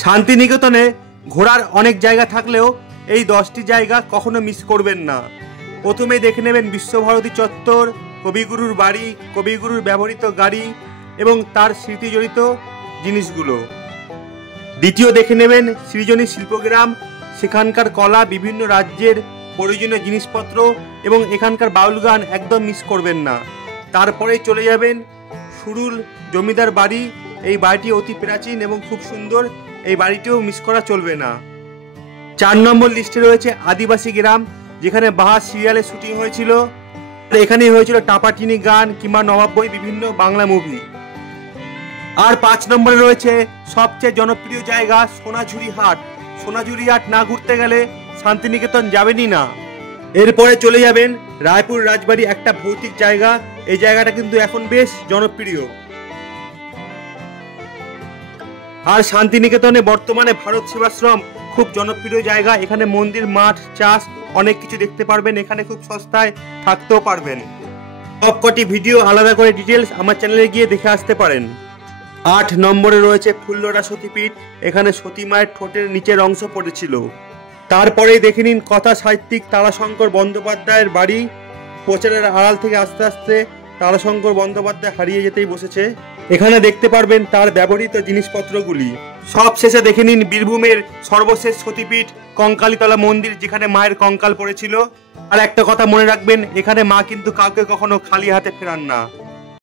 শান্তিনিকেতনে ঘোরার অনেক জায়গা থাকলেও এই 10টি জায়গা কখনো মিস করবেন না। প্রথমে দেখে নেবেন বিশ্বভারতী চত্বর, কবিগুরুর বাড়ি, কবিগুরুর ব্যবহৃত গাড়ি এবং তার স্মৃতি জড়িত জিনিসগুলো। দ্বিতীয় দেখে নেবেন সৃজনী শিল্পগ্রাম, সেখানকার কলা, বিভিন্ন রাজ্যের প্রয়োজনীয় জিনিসপত্র এবং এখানকার বাউল গান একদম মিস করবেন না। তারপরেই চলে যাবেন সুরুল জমিদার বাড়ি। এই বাড়িটি অতি প্রাচীন এবং খুব সুন্দর, এই বাড়িটিও মিস করা চলবে না। 4 নম্বর লিস্টে রয়েছে আদিবাসী গ্রাম, যেখানে বাহার সিরিয়ালের শুটিং হয়েছিল। এখানেই হয়েছিল টাপাটিনি গান কিংবা নবাব বই, বিভিন্ন বাংলা মুভি। আর 5 নম্বরে রয়েছে সবচেয়ে জনপ্রিয় জায়গা সোনাঝুরি হাট। সোনাঝুরি হাট না ঘুরতে গেলে শান্তিনিকেতন যাবেনই না। এরপরে চলে যাবেন রায়পুর রাজবাড়ি, একটা ভৌতিক জায়গা। এই জায়গাটা কিন্তু এখন বেশ জনপ্রিয়। আর শান্তিনিকেতনে বর্তমানে ভারত সেবাশ্রম খুব জনপ্রিয় জায়গা। এখানে মন্দির, মাঠ, চাষ অনেক কিছু দেখতে পারবেন। এখানে খুব সস্তায় থাকতেও পারবেন। সবকটি ভিডিও আলাদা করে ডিটেলস আমার চ্যানেলে গিয়ে দেখে আসতে পারেন। 8 নম্বরে রয়েছে ফুল্লরা সতীপীঠ। এখানে সতী মায়ের ঠোঁটের নিচের অংশ পড়েছিল। তারপরেই দেখে নিন কথা সাহিত্যিক তারাশঙ্কর বন্দ্যোপাধ্যায়ের বাড়ি। প্রচারের আড়াল থেকে আস্তে আস্তে তারাশঙ্কর বন্দ্যোপাধ্যায় হারিয়ে যেতেই বসেছে। এখানে দেখতে পারবেন তার ব্যবহৃত জিনিসপত্রগুলি। সব শেষে দেখে নিন বীরভূমের সর্বশেষ সতীপীঠ কঙ্কালীতলা মন্দির, যেখানে মায়ের কঙ্কাল পড়েছিল। আর একটা কথা মনে রাখবেন, এখানে মা কিন্তু কাউকে কখনো খালি হাতে ফেরান না।